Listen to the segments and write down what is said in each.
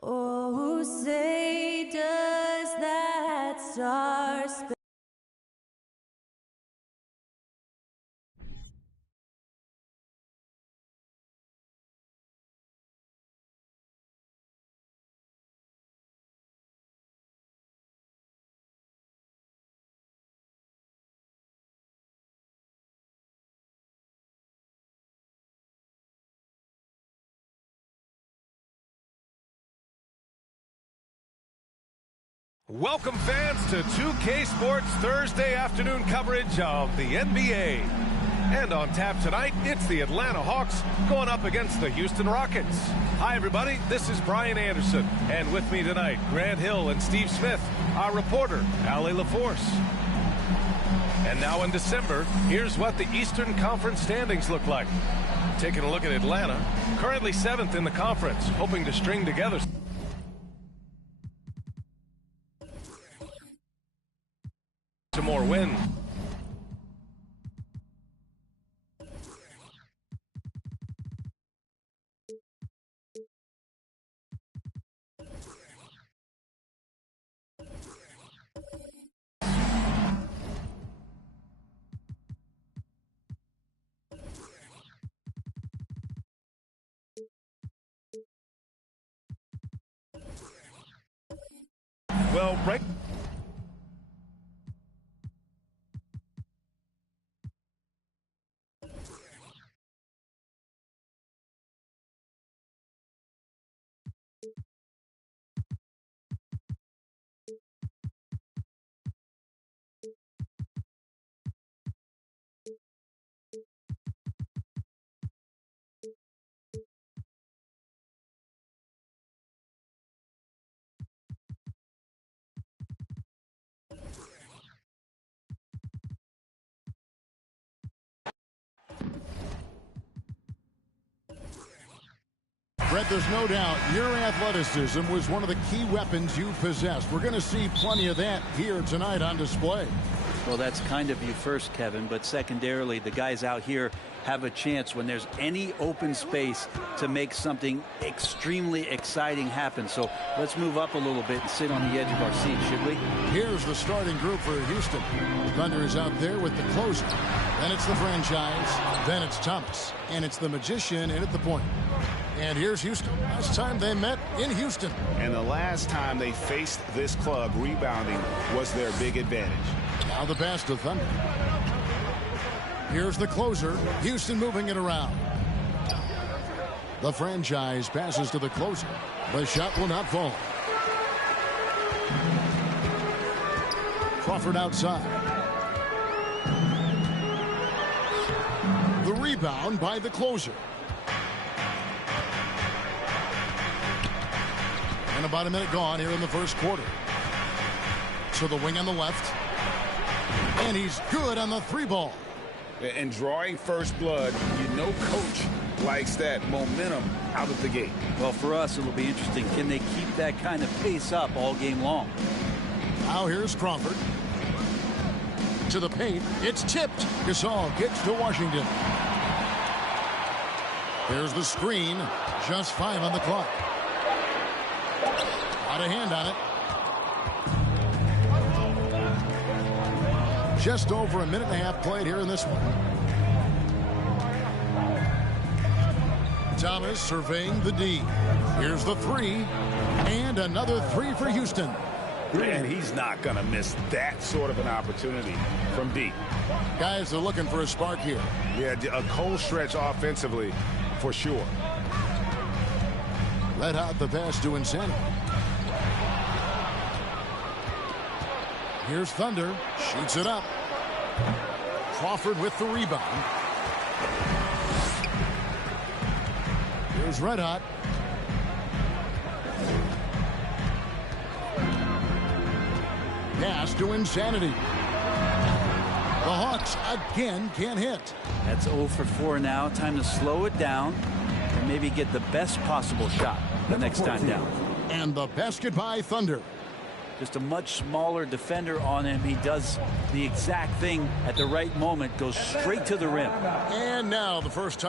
Oh, say does that star Welcome fans to 2K Sports Thursday afternoon coverage of the NBA. And on tap tonight, it's the Atlanta Hawks going up against the Houston Rockets. Hi everybody, this is Brian Anderson. And with me tonight, Grant Hill and Steve Smith, our reporter, Allie LaForce. And now in December, here's what the Eastern Conference standings look like. Taking a look at Atlanta, currently 7th in the conference, hoping to string together some more wins. Well, right. Brett, there's no doubt your athleticism was one of the key weapons you possessed. We're going to see plenty of that here tonight on display. Well, that's kind of you first, Kevin, but secondarily, the guys out here have a chance when there's any open space to make something extremely exciting happen. So let's move up a little bit and sit on the edge of our seat, should we? Here's the starting group for Houston. Thunder is out there with the closer. Then it's the franchise. Then it's Thomas. And it's the magician in at the point. And here's Houston. Last time they met in Houston. And the last time they faced this club, rebounding was their big advantage. Now the pass to Thunder. Here's the closer. Houston moving it around. The franchise passes to the closer. The shot will not fall. Crawford outside. The rebound by the closer. And about a minute gone here in the first quarter. So the wing on the left. And he's good on the three ball. And drawing first blood, you know coach likes that momentum out of the gate. Well, for us, it'll be interesting. Can they keep that kind of pace up all game long? Now here's Crawford. To the paint. It's tipped. Gasol gets to Washington. There's the screen. Just 5 on the clock. Got a hand on it. Just over a minute and a half played here in this one. Thomas surveying the D. Here's the three. And another three for Houston. And he's not going to miss that sort of an opportunity from D. Guys are looking for a spark here. Yeah, a cold stretch offensively for sure. Let out the pass to Insano. Here's Thunder. Shoots it up. Crawford with the rebound. Here's Red Hot. pass to insanity. The Hawks again can't hit. That's 0 for 4 now. Time to slow it down and maybe get the best possible shot the next time down. And the basket by Thunder. Just a much smaller defender on him. He does the exact thing at the right moment, goes straight to the rim. And now the first time.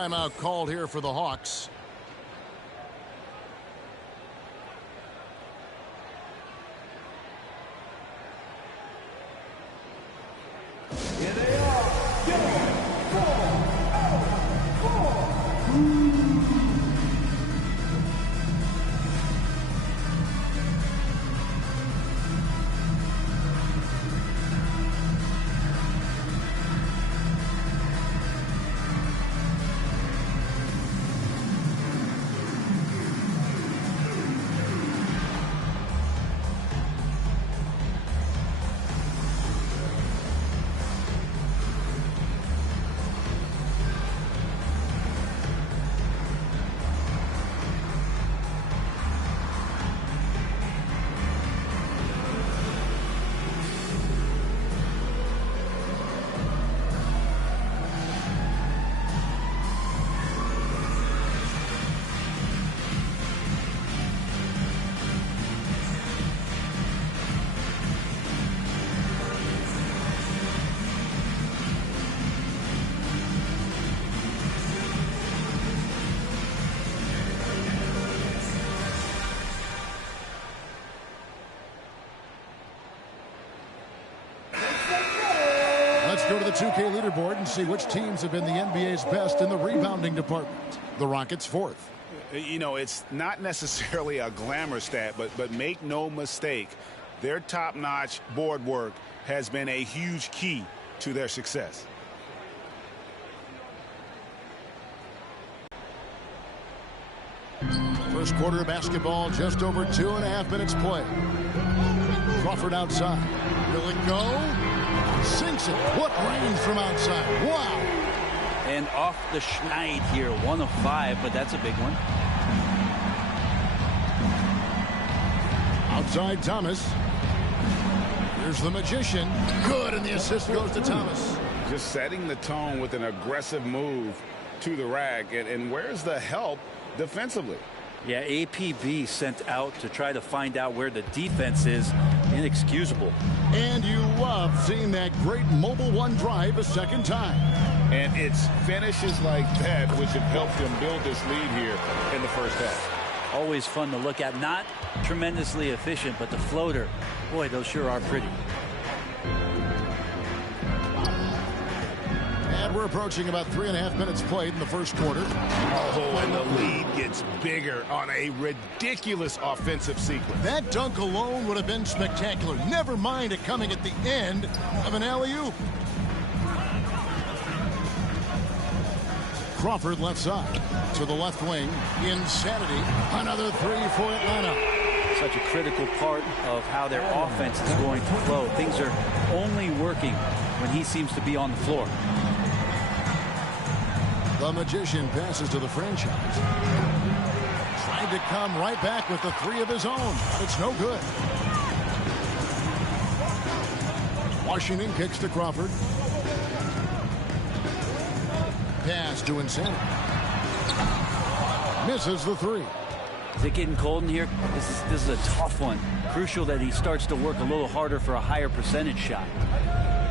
Timeout called here for the Hawks. Here they are. Game 4 out of 4. Go to the 2K leaderboard and see which teams have been the NBA's best in the rebounding department. The Rockets fourth. You know, it's not necessarily a glamour stat, but make no mistake, their top-notch board work has been a huge key to their success. First quarter of basketball, just over 2.5 minutes play. Crawford outside. Will it go? Sinks it. What range from outside. Wow. And off the schneid here. 1 of 5, but that's a big one. Outside Thomas. Here's the magician. Good, and the assist goes to Thomas. Just setting the tone with an aggressive move to the rack. And where's the help defensively? Yeah, APB sent out to try to find out where the defense is. Inexcusable. And you love seeing that great mobile one drive a second time. And it's finishes like that which have helped them build this lead here in the first half. Always fun to look at. Not tremendously efficient, but the floater, boy, those sure are pretty. And we're approaching about 3.5 minutes played in the first quarter. Oh, and the lead gets bigger on a ridiculous offensive sequence. That dunk alone would have been spectacular. Never mind it coming at the end of an alley-oop. Crawford left side to the left wing. Insanity. Another three for Atlanta. Such a critical part of how their offense is going to flow. Things are only working when he seems to be on the floor. The magician passes to the franchise. Trying to come right back with the three of his own. But it's no good. Washington kicks to Crawford. Pass to Insanity. Misses the three. Is it getting cold in here? This is a tough one. Crucial that he starts to work a little harder for a higher percentage shot.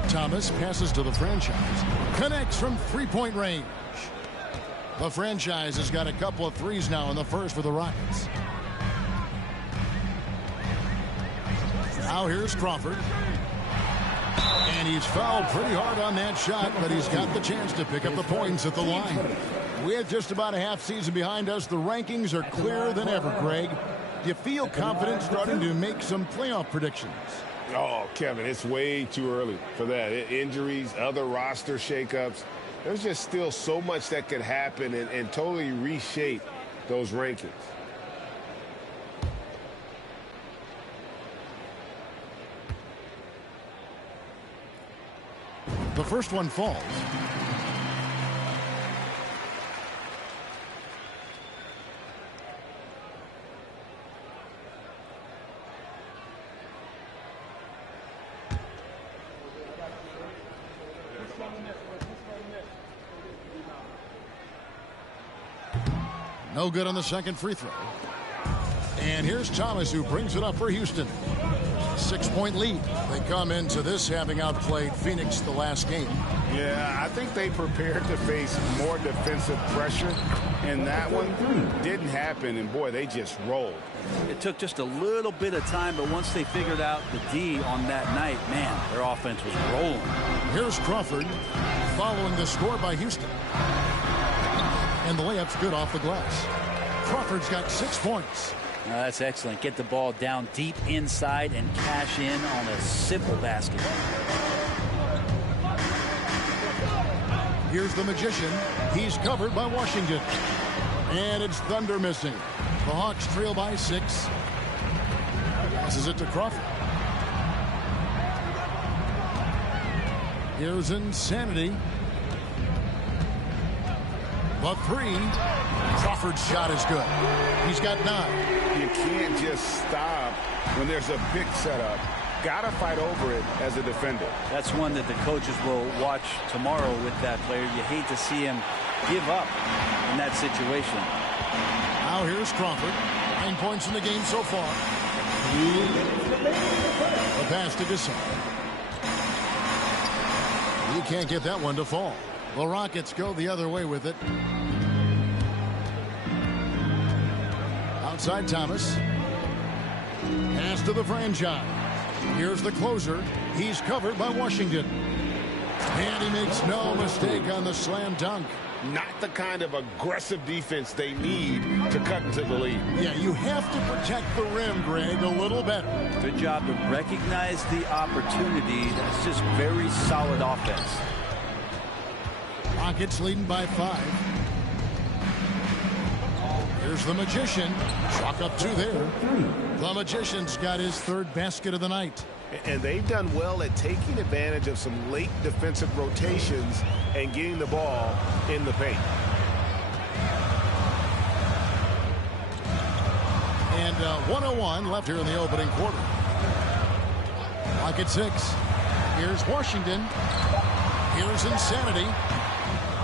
Thomas passes to the franchise. Connects from three-point range. The franchise has got a couple of threes now in the first for the Rockets. Now here's Crawford. And he's fouled pretty hard on that shot, but he's got the chance to pick up the points at the line. With just about a half season behind us, the rankings are clearer than ever, Greg. Do you feel confident starting to make some playoff predictions? Oh, Kevin, it's way too early for that. Injuries, other roster shakeups. There's just still so much that could happen and totally reshape those rankings. The first one falls. No good on the second free throw. And here's Thomas, who brings it up for Houston. 6-point lead. They come into this having outplayed Phoenix the last game. Yeah, I think they prepared to face more defensive pressure, and that one didn't happen, and boy, they just rolled. It took just a little bit of time, but once they figured out the D on that night, man, their offense was rolling. Here's Crawford following the score by Houston. And the layup's good off the glass. Crawford's got 6 points. Now that's excellent. Get the ball down deep inside and cash in on a simple basket. Here's the Magician. He's covered by Washington. And it's Thunder missing. The Hawks trail by 6. Passes it to Crawford. Here's Insanity. The 3. Crawford's shot is good. He's got 9. You can't just stop when there's a big setup. Gotta fight over it as a defender. That's one that the coaches will watch tomorrow with that player. You hate to see him give up in that situation. Now here's Crawford. 9 points in the game so far. The pass to Gasol. He can't get that one to fall. The Rockets go the other way with it. Outside Thomas. Pass to the franchise. Here's the closer. He's covered by Washington. And he makes no mistake on the slam dunk. Not the kind of aggressive defense they need to cut into the lead. Yeah, you have to protect the rim, Greg, a little better. Good job to recognize the opportunity. That's just very solid offense. Rockets leading by 5. Here's the Magician. Chalk up 2 there. The Magician's got his 3rd basket of the night. And they've done well at taking advantage of some late defensive rotations and getting the ball in the paint. And 1:01 left here in the opening quarter. Rocket 6. Here's Washington. Here's Insanity.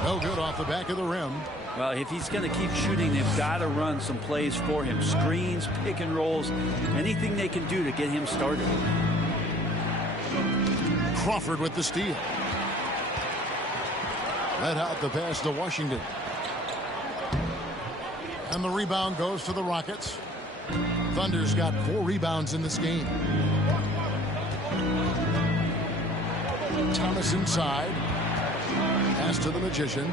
No good off the back of the rim. Well, if he's going to keep shooting, they've got to run some plays for him. Screens, pick and rolls, anything they can do to get him started. Crawford with the steal. Let out the pass to Washington. And the rebound goes to the Rockets. Thunder's got 4 rebounds in this game. Thomas inside. Pass to the Magician.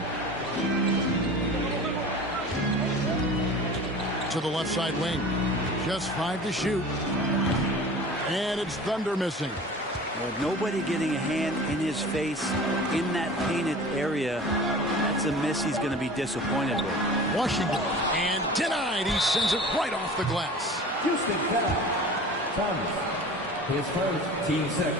To the left side wing. Just 5 to shoot. And it's Thunder missing. With nobody getting a hand in his face in that painted area, that's a miss he's going to be disappointed with. Washington. And denied. He sends it right off the glass. Houston foul. Thomas. His first, team seconds.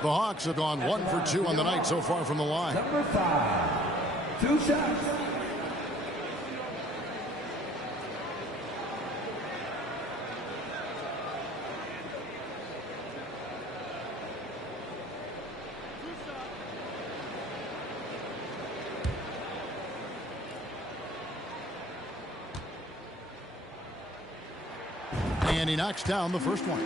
The Hawks have gone 1 for 2 on the night so far from the line. Number 5. 2 shots. And he knocks down the first one.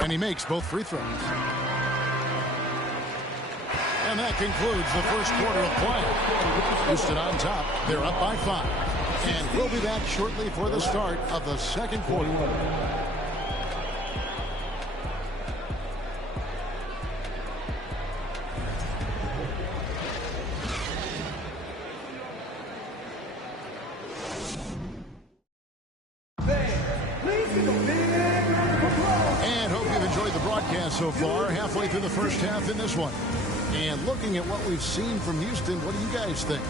And he makes both free throws. And that concludes the first quarter of play. Houston on top. They're up by 5. And we'll be back shortly for the start of the second quarter. And hope you've enjoyed the broadcast so far. Halfway through the first half in this one. And looking at what we've seen from Houston, what do you guys think?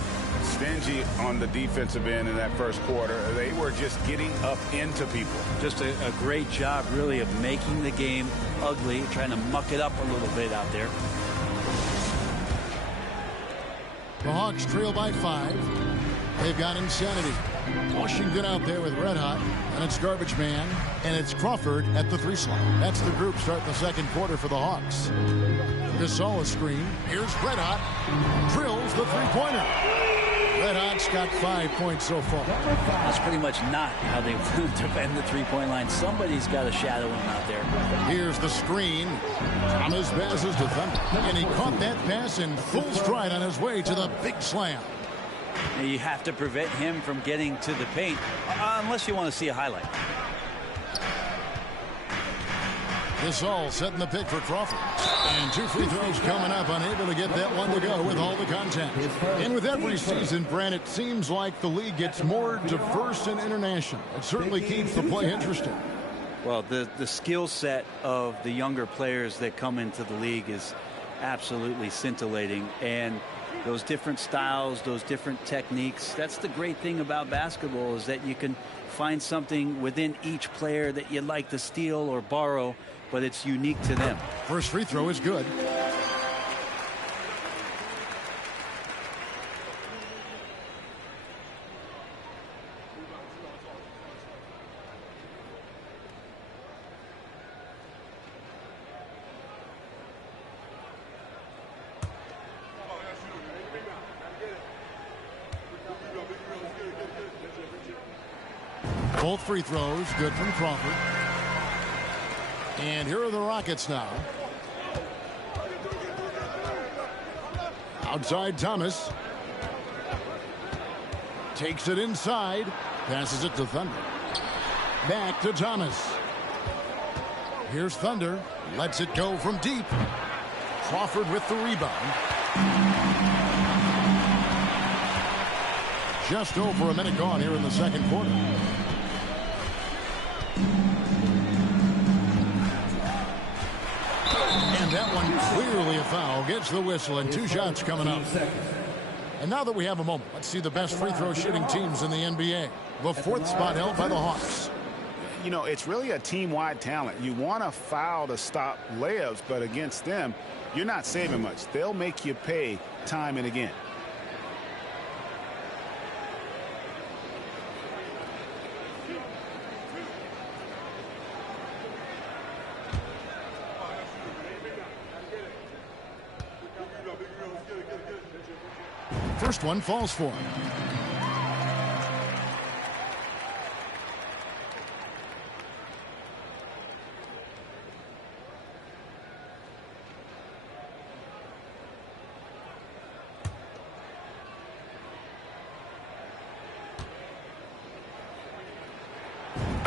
Stingy on the defensive end in that first quarter. They were just getting up into people. Just a great job, really, of making the game ugly, trying to muck it up a little bit out there. The Hawks trail by 5. They've got Insanity. Washington out there with red hot, and it's garbage man, and it's Crawford at the 3 slot. That's the group starting the second quarter for the Hawks. Gasol a screen. Here's red hot. Drills the three-pointer. Red hot's got 5 points so far. That's pretty much not how they defend the three-point line. Somebody's got to shadow him out there. Here's the screen. Thomas passes to Thunder, and he caught that pass in full stride on his way to the big slam. Now you have to prevent him from getting to the paint, unless you want to see a highlight. Gasol setting the pick for Crawford. And 2 free throws coming up, unable to get that one to go with all the contact. And with every season, Brant, it seems like the league gets more diverse and international. It certainly keeps the play interesting. Well, the skill set of the younger players that come into the league is absolutely scintillating. And those different styles, those different techniques, that's the great thing about basketball, is that you can find something within each player that you'd like to steal or borrow, but it's unique to them. First free throw is good. Both free throws good from Crawford. And here are the Rockets now. Outside Thomas. Takes it inside. Passes it to Thunder. Back to Thomas. Here's Thunder. Lets it go from deep. Crawford with the rebound. Just over a minute gone here in the second quarter. And that one clearly a foul. Gets the whistle, and 2 shots coming up. And now that we have a moment, let's see the best free throw shooting teams in the NBA. The 4th spot held by the Hawks. You know, it's really a team-wide talent. You want to foul to stop layups, but against them, you're not saving much. They'll make you pay time and again. First one falls for him.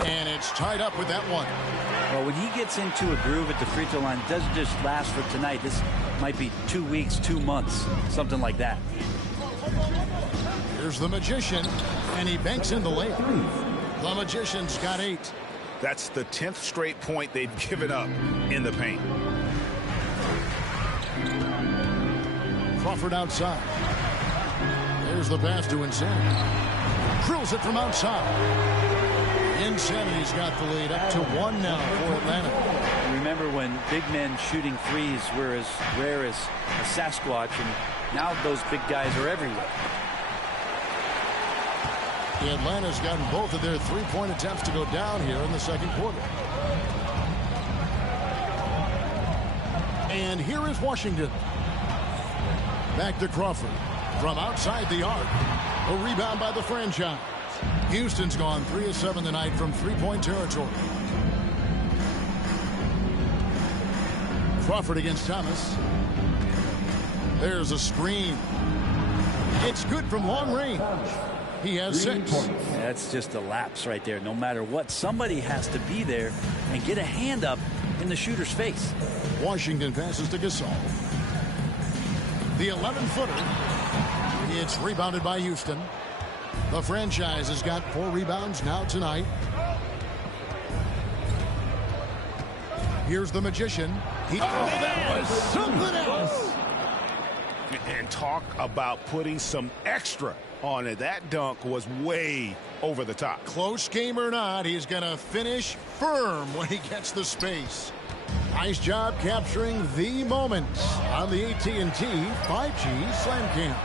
And it's tied up with that one. Well, when he gets into a groove at the free throw line, it doesn't just last for tonight. This might be 2 weeks, 2 months, something like that. Here's the Magician, and he banks in the layup. The Magician's got 8. That's the 10th straight point they've given up in the paint. Crawford outside. There's the pass to Insanity. Drills it from outside. Insanity's got the lead up to 1 now for Atlanta. Remember when big men shooting threes were as rare as a Sasquatch, and now those big guys are everywhere. Atlanta's gotten both of their three-point attempts to go down here in the second quarter. And here is Washington. Back to Crawford. From outside the arc. A rebound by the franchise. Houston's gone 3 of 7 tonight from three-point territory. Crawford against Thomas. There's a screen. It's good from long range. He has 6. That's just a lapse right there. No matter what, somebody has to be there and get a hand up in the shooter's face. Washington passes to Gasol. The 11-footer. It's rebounded by Houston. The franchise has got 4 rebounds now tonight. Here's the Magician. That was something else. And talk about putting some extra on it. That dunk was way over the top. Close game or not, he's going to finish firm when he gets the space. Nice job capturing the moment on the AT&T 5G Slam Cam.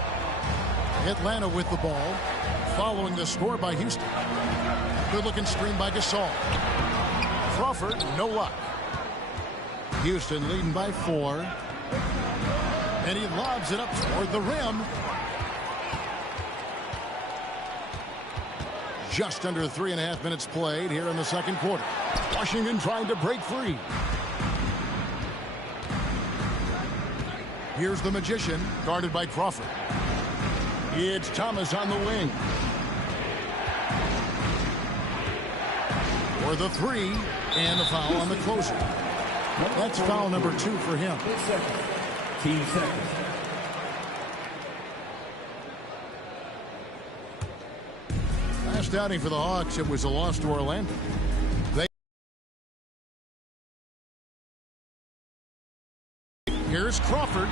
Atlanta with the ball. Following the score by Houston. Good-looking screen by Gasol. Crawford, no luck. Houston leading by 4. And he lobs it up toward the rim. Just under 3.5 minutes played here in the second quarter. Washington trying to break free. Here's the Magician, guarded by Crawford. It's Thomas on the wing. For the 3, and the foul on the closer. That's foul number 2 for him. Team second. Last outing for the Hawks, it was a loss to Orlando. Here's Crawford.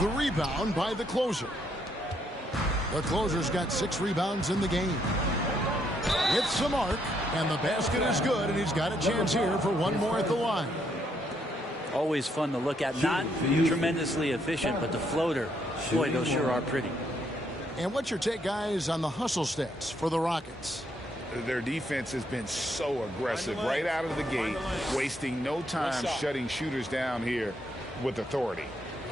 The rebound by the closer. The closer's got 6 rebounds in the game. It's the mark, and the basket is good, and he's got a chance here for one more at the line. Always fun to look at. Not tremendously efficient, but the floater, boy, those sure are pretty. And what's your take, guys, on the hustle stats for the Rockets? Their defense has been so aggressive right out of the gate, wasting no time shutting shooters down here with authority.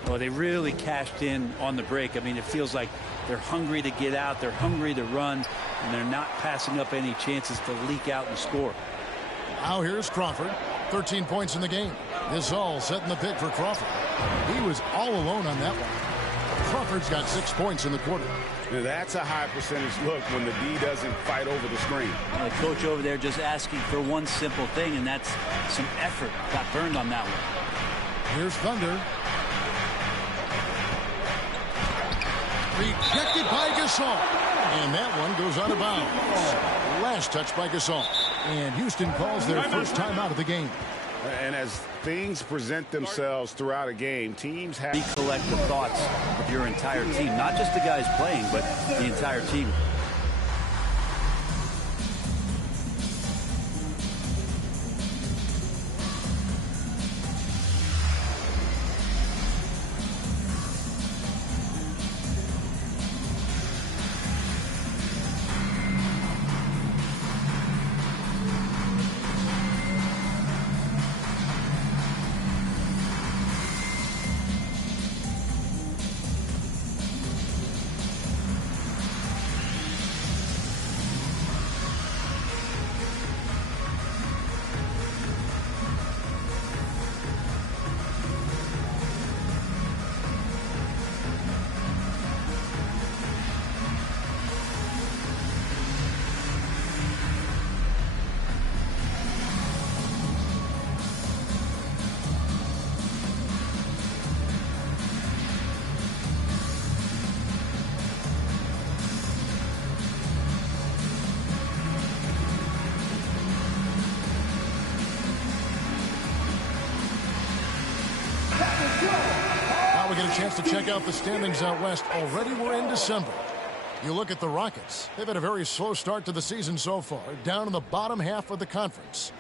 Well, they really cashed in on the break. I mean, it feels like they're hungry to get out, they're hungry to run, and they're not passing up any chances to leak out and score. Now here's Crawford. 13 points in the game. Gasol setting the pick for Crawford. He was all alone on that one. Crawford's got 6 points in the quarter. That's a high percentage look when the D doesn't fight over the screen. The coach over there just asking for one simple thing, and that's some effort. Got burned on that one. Here's Thunder. Rejected by Gasol. And that one goes out of bounds. Last touch by Gasol. And Houston calls their first timeout of the game. And as things present themselves throughout a game, teams have to collect the thoughts of your entire team, not just the guys playing, but the entire team. We get a chance to check out the standings out west. Already we're in December. You look at the Rockets. They've had a very slow start to the season so far, down in the bottom half of the conference.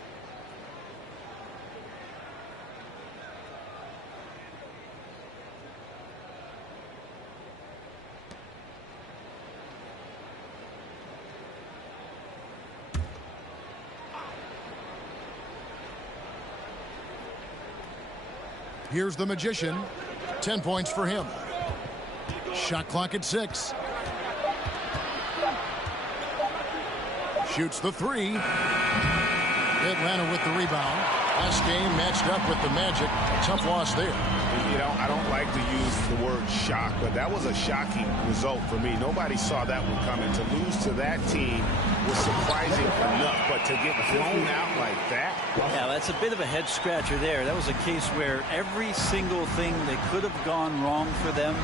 Here's the Magician. 10 points for him. Shot clock at 6. Shoots the 3. Atlanta with the rebound. Last game matched up with the Magic. A tough loss there. You know, I don't like to use the word shock, but that was a shocking result for me. Nobody saw that one coming. To lose to that team was surprising enough, but to get blown out like that. Yeah, that's a bit of a head scratcher there. That was a case where every single thing that could have gone wrong for them,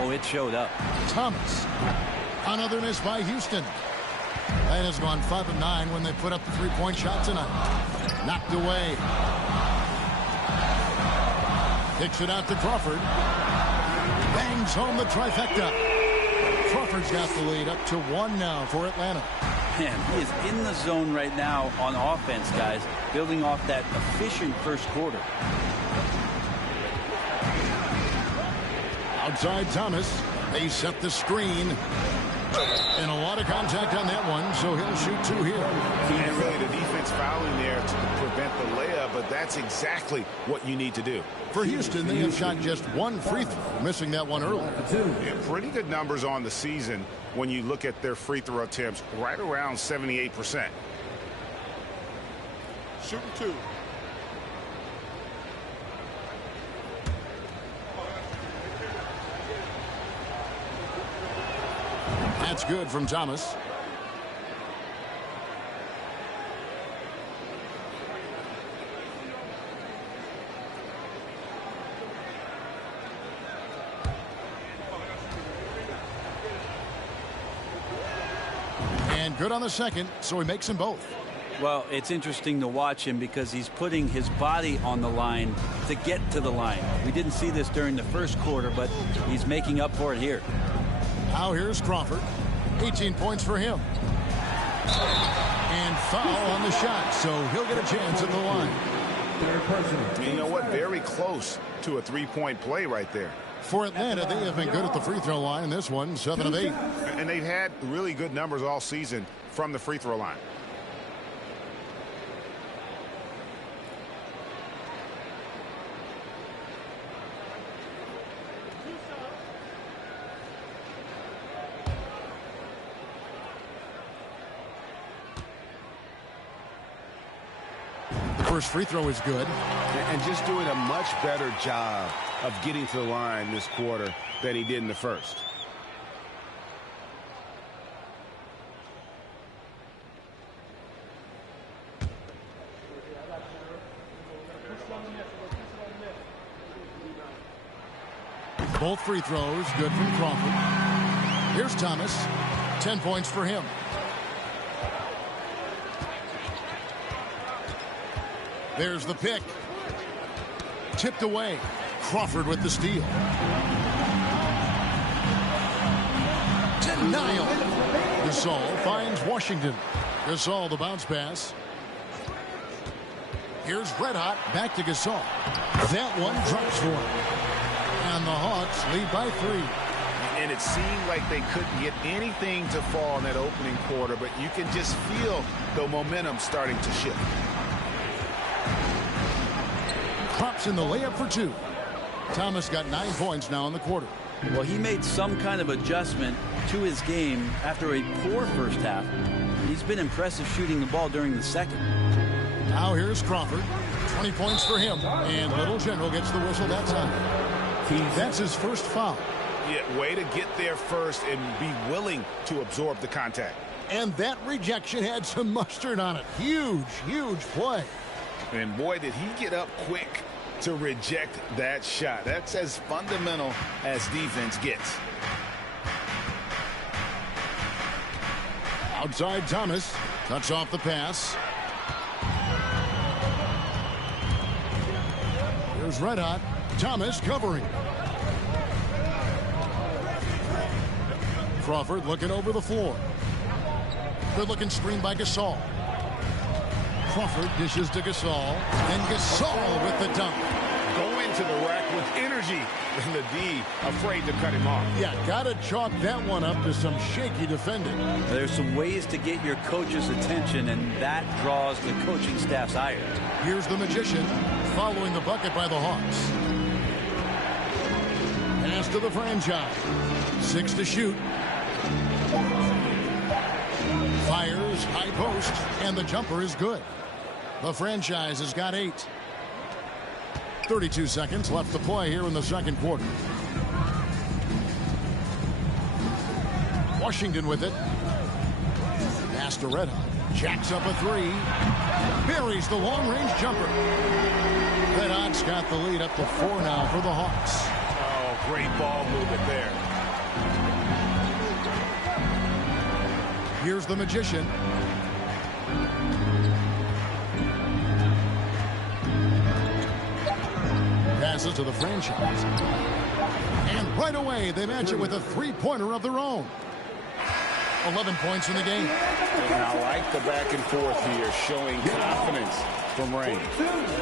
oh, it showed up. Thomas. Another miss by Houston. That has gone 5 of 9 when they put up the 3-point shot tonight. Knocked away. Kicks it out to Crawford. Bangs home the trifecta. Crawford's got the lead up to 1 now for Atlanta. Man, he is in the zone right now on offense, guys, building off that efficient first quarter. Outside Thomas. They set the screen. And a lot of contact on that one, so he'll shoot 2 here. And really the defense fouling there to prevent the layup, but that's exactly what you need to do. For Houston, they have shot just 1 free throw, missing that one early. Yeah, pretty good numbers on the season when you look at their free throw attempts, right around 78%. Shooting 2. That's good from Thomas. And good on the second, so he makes them both. Well, it's interesting to watch him because he's putting his body on the line to get to the line. We didn't see this during the first quarter, but he's making up for it here. Now here's Crawford. 18 points for him. And foul on the shot, so he'll get a chance at the line. You know what? Very close to a 3-point play right there. For Atlanta, they have been good at the free throw line. This one, 7 of 8. And they've had really good numbers all season from the free throw line. First free throw is good. And just doing a much better job of getting to the line this quarter than he did in the first. Both free throws good from Crawford. Here's Thomas. 10 points for him. There's the pick. Tipped away. Crawford with the steal. Denial. Gasol finds Washington. Gasol the bounce pass. Here's Red Hot. Back to Gasol. That one drops for him. And the Hawks lead by 3. And it seemed like they couldn't get anything to fall in that opening quarter, but you can just feel the momentum starting to shift. Props in the layup for 2. Thomas got 9 points now in the quarter. Well, he made some kind of adjustment to his game after a poor first half. He's been impressive shooting the ball during the second. Now here's Crawford. 20 points for him. And Little General gets the whistle that time. That's his first foul. Yeah, way to get there first and be willing to absorb the contact. And that rejection had some mustard on it. Huge, huge play. And boy, did he get up quick to reject that shot. That's as fundamental as defense gets. Outside Thomas. Cuts off the pass. Here's Red Hot. Thomas covering. Crawford looking over the floor. Good looking screen by Gasol. Crawford dishes to Gasol, and Gasol with the dunk. Going to the rack with energy, and the D afraid to cut him off. Yeah, gotta chalk that one up to some shaky defending. There's some ways to get your coach's attention, and that draws the coaching staff's ire. Here's the Magician, following the bucket by the Hawks. Pass to the franchise. 6 to shoot. Fires, high post, and the jumper is good. The franchise has got 8. 32 seconds left to play here in the second quarter. Washington with it. Pass to Red Hot. Jacks up a 3. Buries the long-range jumper. Red Hot's got the lead up to 4 now for the Hawks. Oh, great ball movement there. Here's the Magician. Passes to the franchise. And right away, they match it with a 3-pointer of their own. 11 points in the game. And I like the back and forth here, showing confidence from Rain.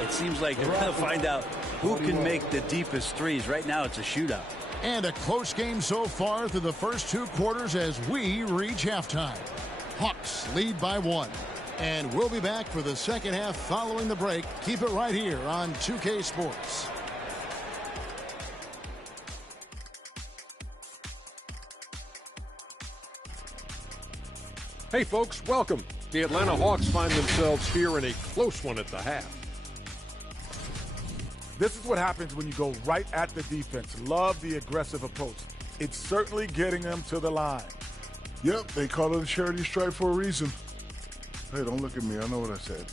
It seems like they're going to find out who can make the deepest threes. Right now, it's a shootout. And a close game so far through the first 2 quarters as we reach halftime. Hawks lead by 1. And we'll be back for the second half following the break. Keep it right here on 2K Sports. Hey folks, welcome. The Atlanta Hawks find themselves here in a close one at the half. This is what happens when you go right at the defense. Love the aggressive approach. It's certainly getting them to the line. Yep, they call it a charity stripe for a reason. Hey, don't look at me. I know what I said.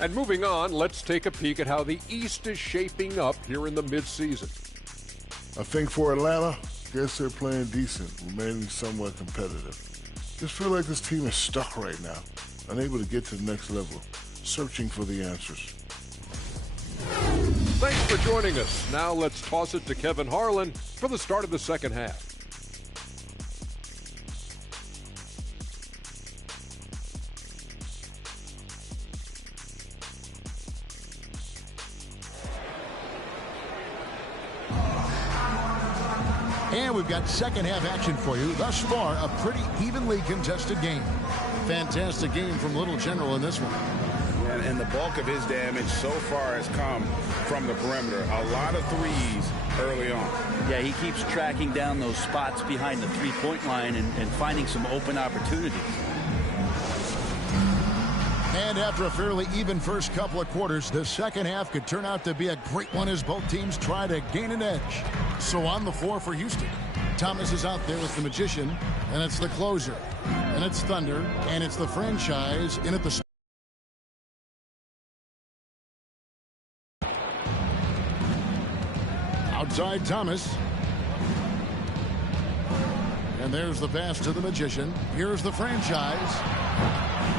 And moving on, let's take a peek at how the East is shaping up here in the midseason. I think for Atlanta, guess they're playing decent, remaining somewhat competitive. Just feel like this team is stuck right now, unable to get to the next level, searching for the answers. Thanks for joining us. Now let's toss it to Kevin Harlan for the start of the second half. And we've got second half action for you. Thus far, a pretty evenly contested game. Fantastic game from Little General in this one. And the bulk of his damage so far has come from the perimeter. A lot of threes early on. Yeah, he keeps tracking down those spots behind the three-point line and finding some open opportunities. And after a fairly even first couple of quarters, the second half could turn out to be a great one as both teams try to gain an edge. So on the floor for Houston, Thomas is out there with the Magician, and it's the closer, and it's Thunder, and it's the franchise in at the outside Thomas. And there's the pass to the Magician. Here's the franchise.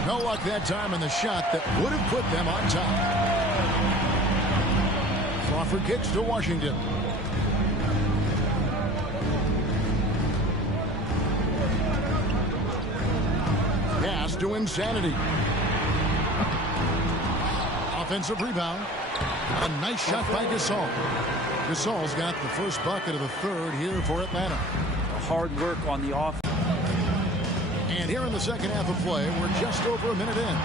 No luck that time in the shot that would have put them on top. Crawford kicks to Washington. Pass to Insanity. Offensive rebound. A nice shot by Gasol. Gasol's got the first bucket of the third here for Atlanta. Hard work on the offense. And here in the second half of play, we're just over a minute in.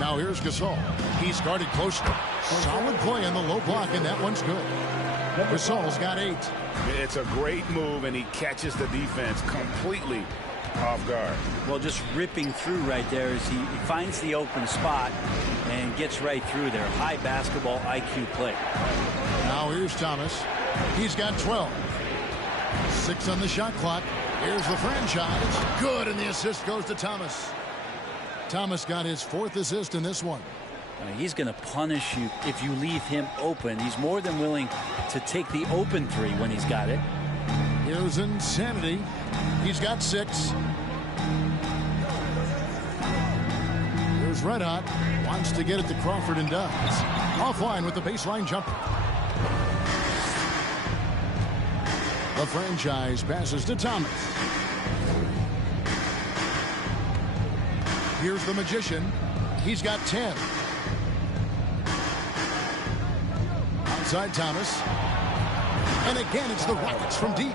Now here's Gasol. He's guarded closely. Solid play in the low block, and that one's good. Gasol's got 8. It's a great move, and he catches the defense completely off guard. Well, just ripping through right there as he finds the open spot and gets right through there. High basketball IQ play. Now here's Thomas. He's got 12. 6 on the shot clock. Here's the franchise. Good, and the assist goes to Thomas. Thomas got his 4th assist in this one. He's going to punish you if you leave him open. He's more than willing to take the open three when he's got it. Here's Insanity. He's got 6. Here's Red Hot. Wants to get it to Crawford and does. Offline with the baseline jumper. The franchise passes to Thomas. Here's the Magician. He's got 10. Outside Thomas. And again, it's the Rockets from deep.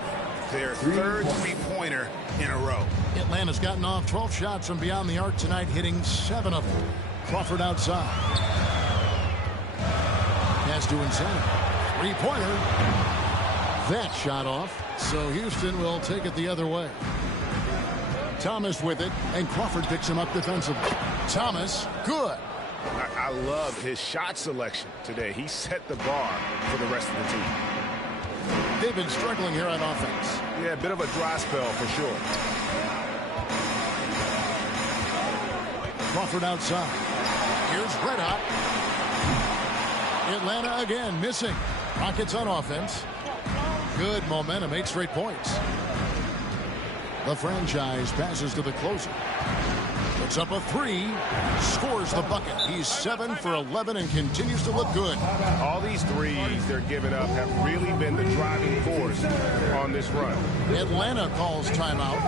Their third three-pointer in a row. Atlanta's gotten off 12 shots from beyond the arc tonight, hitting 7 of them. Crawford outside. Pass to Insanity. Three-pointer. That shot off, so Houston will take it the other way. Thomas with it, and Crawford picks him up defensively. Thomas, good. I love his shot selection today. He set the bar for the rest of the team. They've been struggling here on offense. Yeah, a bit of a dry spell for sure. Crawford outside. Here's Red Hot. Atlanta again missing. Rockets on offense. Good momentum, 8 straight points. The franchise passes to the closer. Puts up a 3. Scores the bucket. He's 7 for 11 and continues to look good. All these threes they're giving up have really been the driving force on this run. Atlanta calls timeout.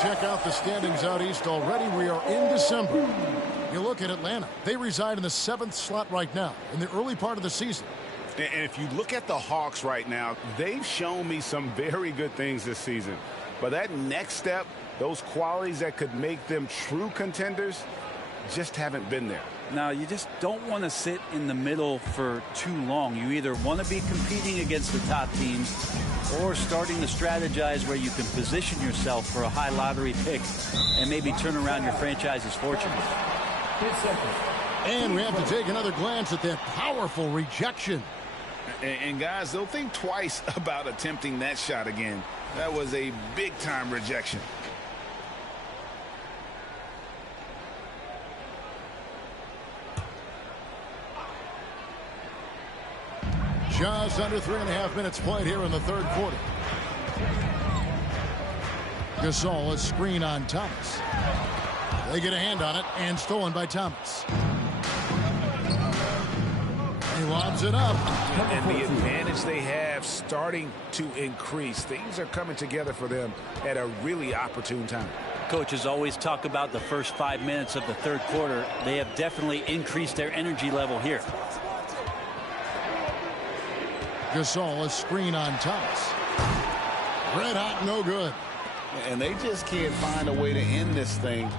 check out the standings out east already. We are in December. You look at Atlanta. They reside in the 7th slot right now in the early part of the season. And if you look at the Hawks right now, they've shown me some very good things this season. But that next step, those qualities that could make them true contenders, just haven't been there. Now, you just don't want to sit in the middle for too long. You either want to be competing against the top teams or starting to strategize where you can position yourself for a high lottery pick and maybe turn around your franchise's fortune. And we have to take another glance at that powerful rejection. And guys, they'll think twice about attempting that shot again. That was a big-time rejection. Just under 3.5 minutes played here in the third quarter. Gasol, a screen on Thomas. They get a hand on it and stolen by Thomas. He lobs it up. And the advantage they have starting to increase. Things are coming together for them at a really opportune time. Coaches always talk about the first 5 minutes of the third quarter. They have definitely increased their energy level here. Gasol, a screen on Thomas. Red hot, no good. And they just can't find a way to end this thing.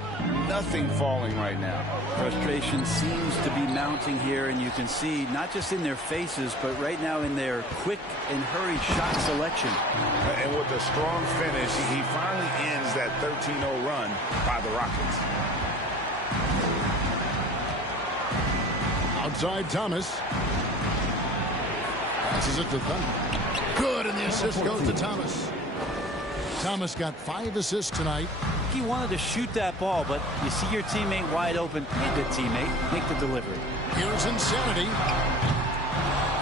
Nothing falling right now. Frustration seems to be mounting here, and you can see not just in their faces, but right now in their quick and hurried shot selection. And with a strong finish, he finally ends that 13-0 run by the Rockets. Outside Thomas. Passes it to Thunder. Good, and the assist goes to Thomas. Thomas got 5 assists tonight. He wanted to shoot that ball, but you see your teammate wide open. Be a good teammate. Make the delivery. Here's Insanity.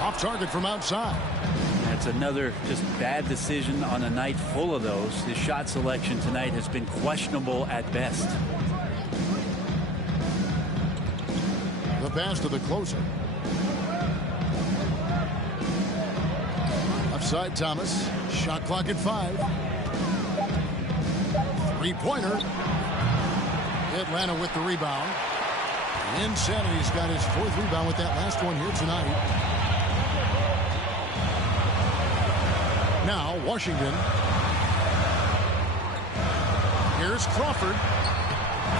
Off target from outside. That's another just bad decision on a night full of those. His shot selection tonight has been questionable at best. The pass to the closer. Upside Thomas. Shot clock at 5. Three-pointer. Atlanta with the rebound. Insanity's got his 4th rebound with that last one here tonight. Now Washington. Here's Crawford.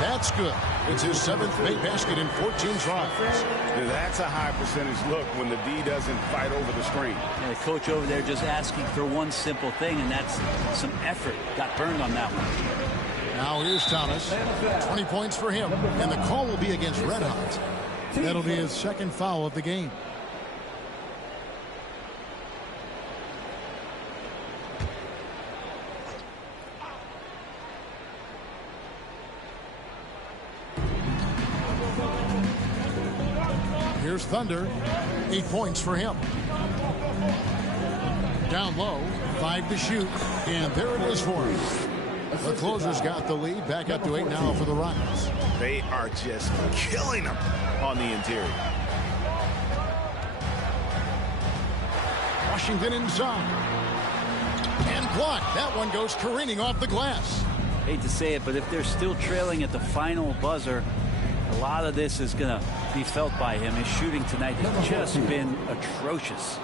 That's good. It's his 7th made basket in 14 tries. That's a high percentage look when the D doesn't fight over the screen. Yeah, the coach over there just asking for one simple thing, and that's some effort. Got burned on that one. Now here's Thomas. 20 points for him. And the call will be against Red Hot. That'll be his 2nd foul of the game. Here's Thunder. 8 points for him. Down low. 5 to shoot. And there it is for him. The closer's got the lead. Back up to 8 now for the Rockets. They are just killing them on the interior. Washington inside. And blocked. That one goes careening off the glass. Hate to say it, but if they're still trailing at the final buzzer, a lot of this is going to be felt by him. His shooting tonight has just been atrocious.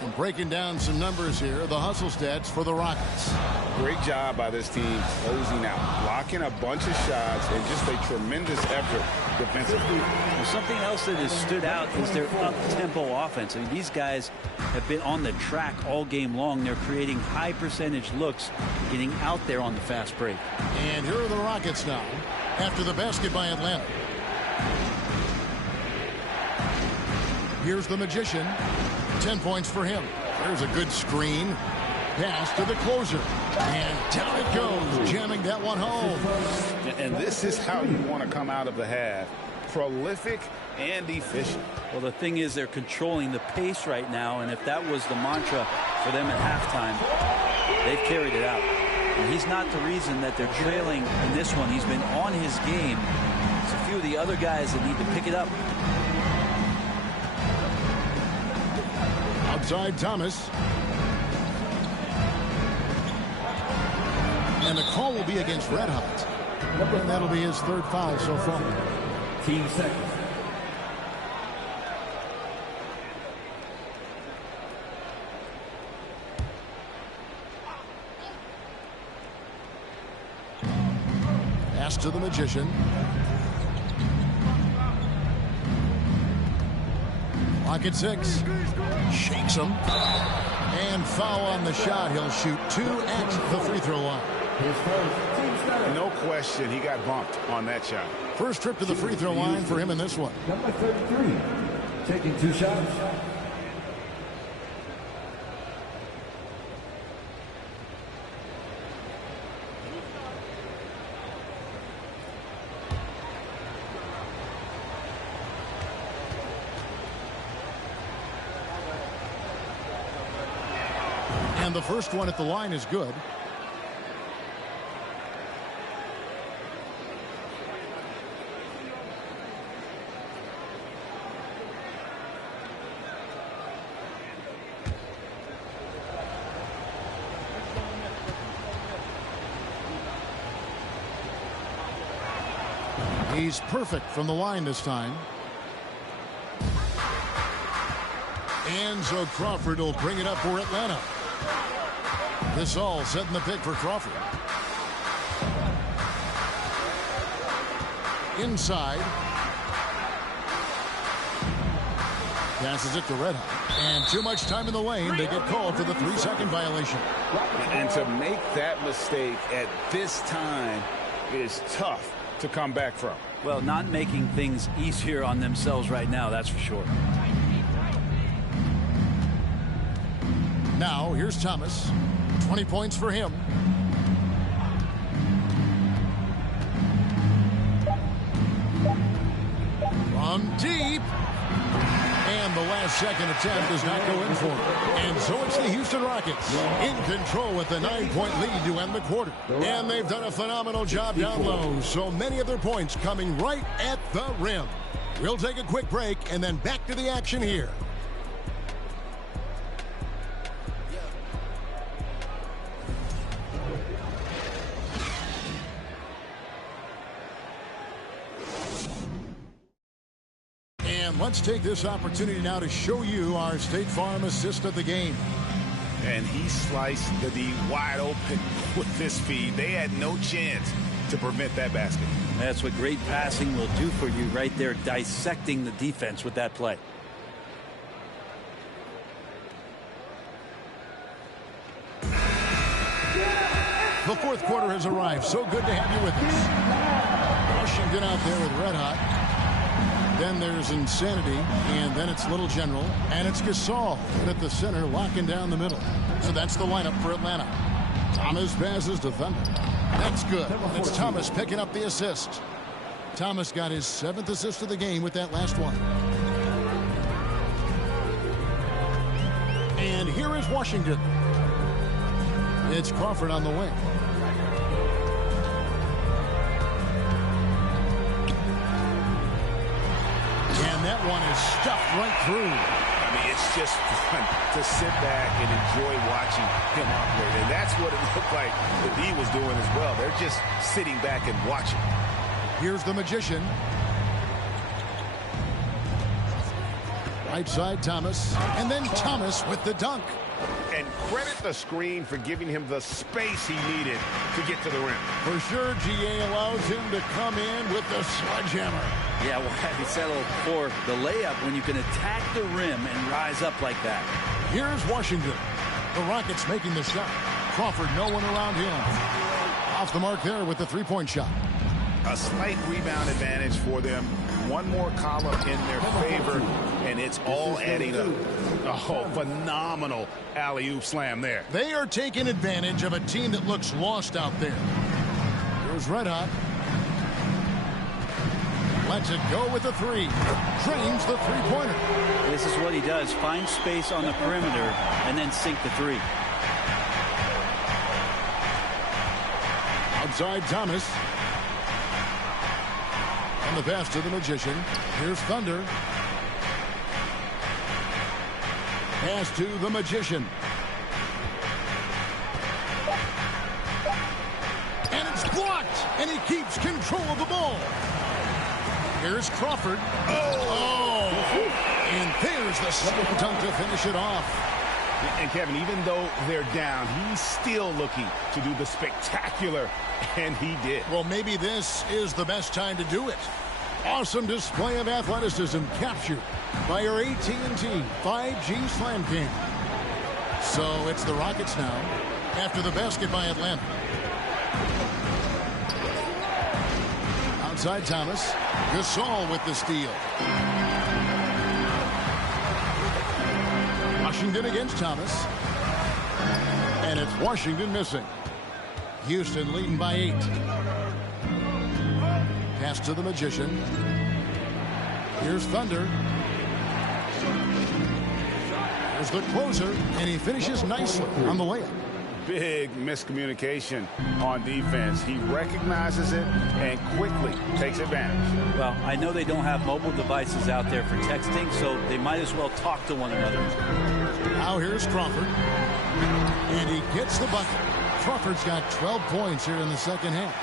And breaking down some numbers here, the hustle stats for the Rockets. Great job by this team closing out, blocking a bunch of shots, and just a tremendous effort defensively. And something else that has stood out is their up-tempo offense. I mean, these guys have been on the track all game long. They're creating high percentage looks, getting out there on the fast break. And here are the Rockets now, after the basket by Atlanta. Here's the Magician. 10 points for him. There's a good screen. Pass to the closer. And down it goes, jamming that one home. And this is how you want to come out of the half. Prolific and efficient. Well, the thing is they're controlling the pace right now, and if that was the mantra for them at halftime, they've carried it out. And he's not the reason that they're trailing in this one. He's been on his game. It's a few of the other guys that need to pick it up. Outside Thomas. And the call will be against Red Hot. And that'll be his third foul so far. Team seconds. Pass to the Magician. Clock at 6. Shakes him. And foul on the shot. He'll shoot 2 at the free throw line. No question, he got bumped on that shot. First trip to the free throw line for him in this one. Number 33, taking 2 shots. And the first one at the line is good. He's perfect from the line this time. And so Crawford will bring it up for Atlanta. This all setting the pick for Crawford. Inside. Passes it to Red Hot. And too much time in the lane. They get called for the 3-second violation. And to make that mistake at this time is tough to come back from. Well, not making things easier on themselves right now, that's for sure. Now, here's Thomas. 20 points for him. From deep. And the last second attempt does not go in for him. And so it's the Houston Rockets in control with a 9-point lead to end the quarter. And they've done a phenomenal job down low. So many of their points coming right at the rim. We'll take a quick break and then back to the action here. Let's take this opportunity now to show you our State Farm assist of the game. And he sliced the D wide open with this feed. They had no chance to prevent that basket. That's what great passing will do for you right there, dissecting the defense with that play. The fourth quarter has arrived. So good to have you with us. Washington out there with Red Hot. Then there's Insanity, and then it's Little General, and it's Gasol at the center, locking down the middle. So that's the lineup for Atlanta. Thomas passes to Thunder. That's good. It's Thomas picking up the assist. Thomas got his 7th assist of the game with that last one. And here is Washington. It's Crawford on the wing. That one is stuffed right through. I mean, it's just fun to sit back and enjoy watching him operate. And that's what it looked like the D was doing as well. They're just sitting back and watching. Here's the Magician. Right side, Thomas. And then Thomas with the dunk. And credit the screen for giving him the space he needed to get to the rim. For sure, GA allows him to come in with the sledgehammer. Yeah, well, he settled for the layup when you can attack the rim and rise up like that. Here's Washington. The Rockets making the shot. Crawford, no one around him. Off the mark there with the 3-point shot. A slight rebound advantage for them. One more column in their favor, and it's all adding up. Oh, phenomenal alley-oop slam there. They are taking advantage of a team that looks lost out there. Here's Red Hot. Lets it go with the 3. Trains the 3-pointer. This is what he does. Find space on the perimeter and then sink the 3. Outside Thomas. And the pass to the Magician. Here's Thunder. Pass to the Magician. keeps control of the ball. Here's Crawford. Oh! And there's the slam dunk to finish it off. And Kevin, even though they're down, he's still looking to do the spectacular, and he did. Well, maybe this is the best time to do it. Awesome display of athleticism captured by our AT&T 5G Slam Cam. So it's the Rockets now after the basket by Atlanta. Outside Thomas. Gasol with the steal. Washington against Thomas. And it's Washington missing. Houston leading by 8. Pass to the Magician. Here's Thunder. There's the closer, and he finishes nicely on the layup. Big miscommunication on defense. He recognizes it and quickly takes advantage. Well, I know they don't have mobile devices out there for texting, so they might as well talk to one another. Now here's Crawford. And he gets the bucket. Crawford's got 12 points here in the second half.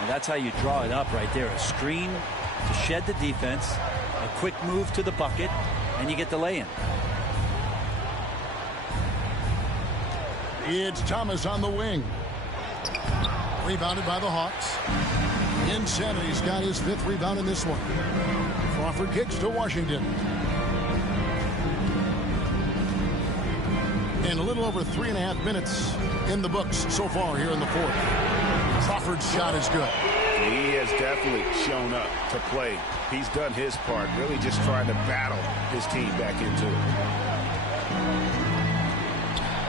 And that's how you draw it up right there. A screen to shed the defense, a quick move to the bucket, and you get the lay-in. It's Thomas on the wing. Rebounded by the Hawks. Insanity's got his 5th rebound in this one. Crawford kicks to Washington. And a little over 3.5 minutes in the books so far here in the 4th. Crawford's shot is good. He has definitely shown up to play. He's done his part, really just trying to battle his team back into it.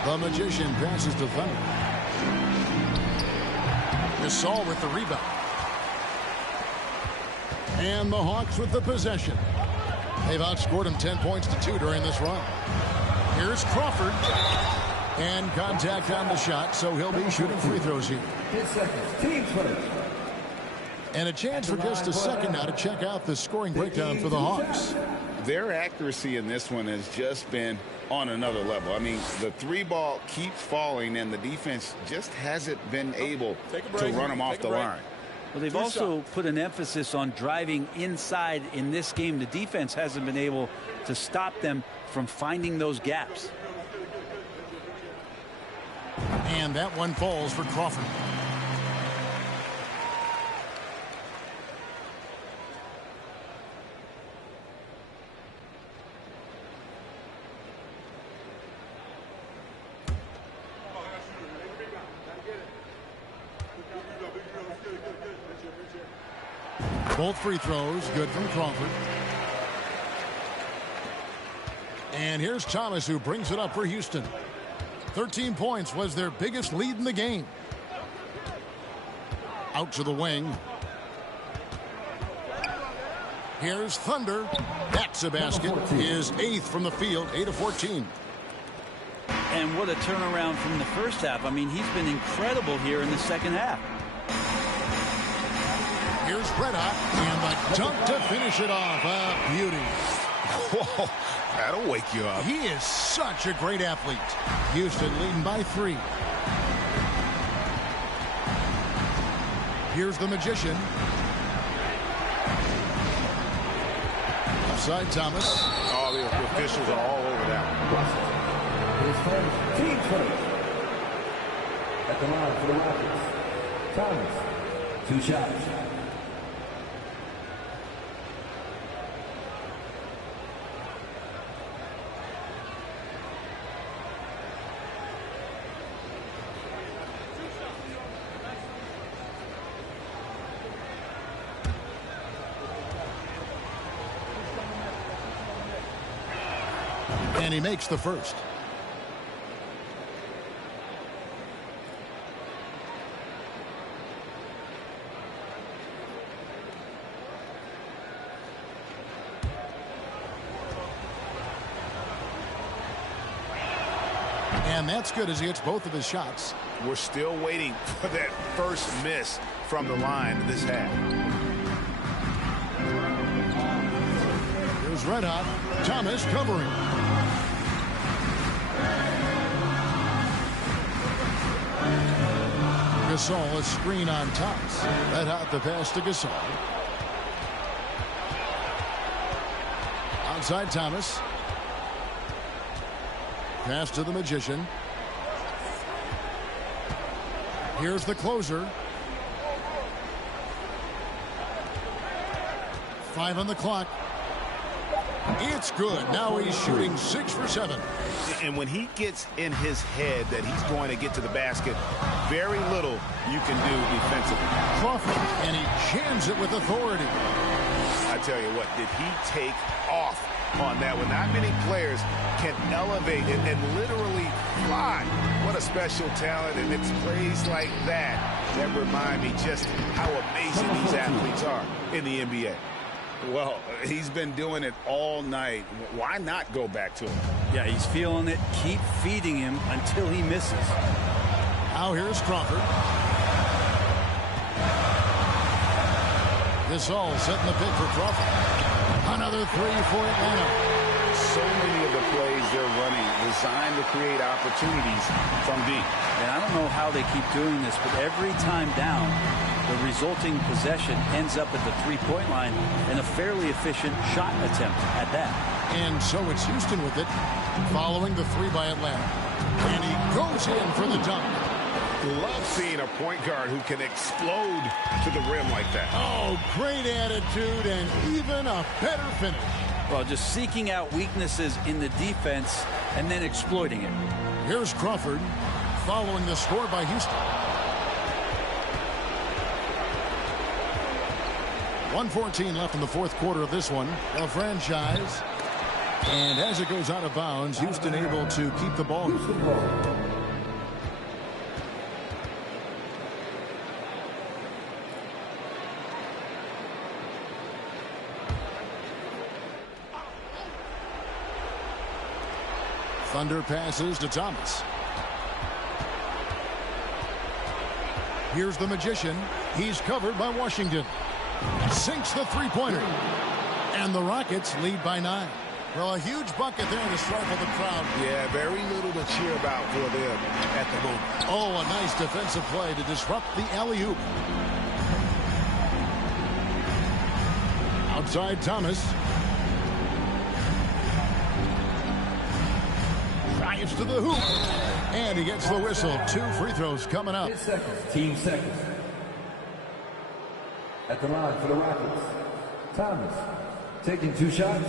The Magician passes to Thunder. Gasol with the rebound. And the Hawks with the possession. They've outscored him 10 points to 2 during this run. Here's Crawford. And contact on the shot, so he'll be shooting free throws here. 10 seconds. Team first. And a chance for just a second now to check out the scoring breakdown for the Hawks. Their accuracy in this one has just been on another level. I mean, the 3-ball keeps falling, and the defense just hasn't been able to run them off the line. Well, they've also put an emphasis on driving inside in this game. The defense hasn't been able to stop them from finding those gaps. And that one falls for Crawford. Both free throws good from Crawford. And here's Thomas, who brings it up for Houston. 13 points was their biggest lead in the game. Out to the wing. Here's Thunder. That's a basket. His 8th from the field, 8 of 14. And what a turnaround from the first half. I mean, he's been incredible here in the second half. Here's Red Hot, and the dunk to finish it off. A beauty. Whoa, that'll wake you up. He is such a great athlete. Houston leading by 3. Here's the Magician. Offside Thomas. Oh, the officials are all over that. His first, team first. At the line for the Rockets, Thomas, 2 shots. And he makes the first. And that's good as he hits both of his shots. We're still waiting for that first miss from the line this half. Here's Red Hot. Thomas covering. Gasol, a screen on Thomas. That out the pass to Gasol. Outside Thomas. Pass to the Magician. Here's the closer. 5 on the clock. It's good. Now he's shooting 6 for 7. And when he gets in his head that he's going to get to the basket, very little you can do defensively. Crawford, and he jams it with authority. I tell you what, did he take off on that one? Not many players can elevate and literally fly. What a special talent, and it's plays like that that remind me just how amazing these athletes are in the NBA. Well, he's been doing it all night. Why not go back to him? Yeah, he's feeling it. Keep feeding him until he misses. Now here's Crawford. Gasol setting the pick for Crawford. Another 3 for Atlanta. So many of the plays they're running designed to create opportunities from deep. And I don't know how they keep doing this, but every time down, the resulting possession ends up at the three-point line in a fairly efficient shot attempt at that. And so it's Houston with it, following the 3 by Atlanta. And he goes in for the dunk. Love seeing a point guard who can explode to the rim like that. Oh, great attitude and even a better finish. Well, just seeking out weaknesses in the defense and then exploiting it. Here's Crawford following the score by Houston. 1:14 left in the fourth quarter of this one. The franchise. And as it goes out of bounds, Houston able to keep the ball. Thunder passes to Thomas. Here's the Magician. He's covered by Washington. Sinks the three-pointer. And the Rockets lead by 9. Well, a huge bucket there to startle the crowd. Yeah, very little to cheer about for them at the moment. Oh, a nice defensive play to disrupt the alley-oop. Outside Thomas. Drives to the hoop. And he gets the whistle. 2 free throws coming up. Team seconds. At the line for the Rockets, Thomas taking 2 shots.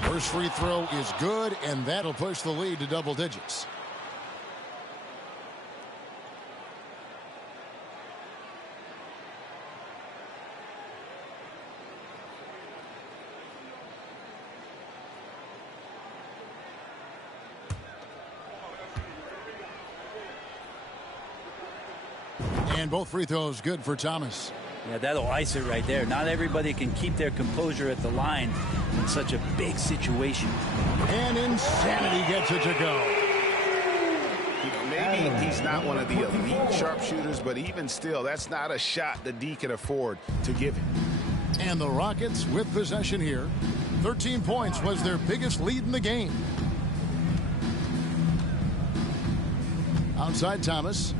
First free throw is good, and that'll push the lead to double digits. And both free throws good for Thomas. Yeah, that'll ice it right there. Not everybody can keep their composure at the line in such a big situation. And Insanity gets it to go. Maybe he's not one of the elite sharpshooters, but even still, that's not a shot that D can afford to give him. And the Rockets with possession here. 13 points was their biggest lead in the game. Outside Thomas.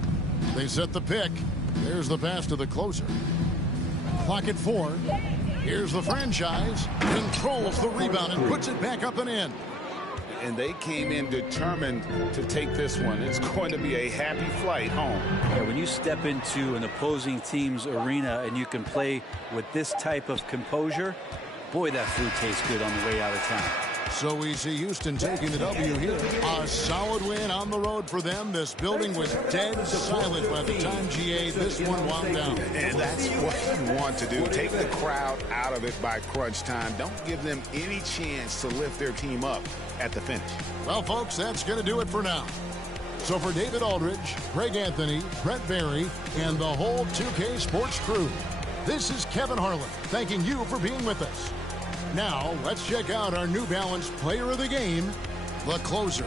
They set the pick. There's the pass to the closer. Clock at 4. Here's the franchise. Controls the rebound and puts it back up and in. And they came in determined to take this one. It's going to be a happy flight home. Yeah, when you step into an opposing team's arena and you can play with this type of composure, boy, that food tastes good on the way out of town. So we see Houston taking the W here. A solid win on the road for them. This building was dead silent by the time GA this one wound down. And that's what you want to do. Take the crowd out of it by crunch time. Don't give them any chance to lift their team up at the finish. Well, folks, that's going to do it for now. So for David Aldridge, Greg Anthony, Brett Barry, and the whole 2K Sports crew, this is Kevin Harlan thanking you for being with us. Now, let's check out our New Balance player of the game, the closer.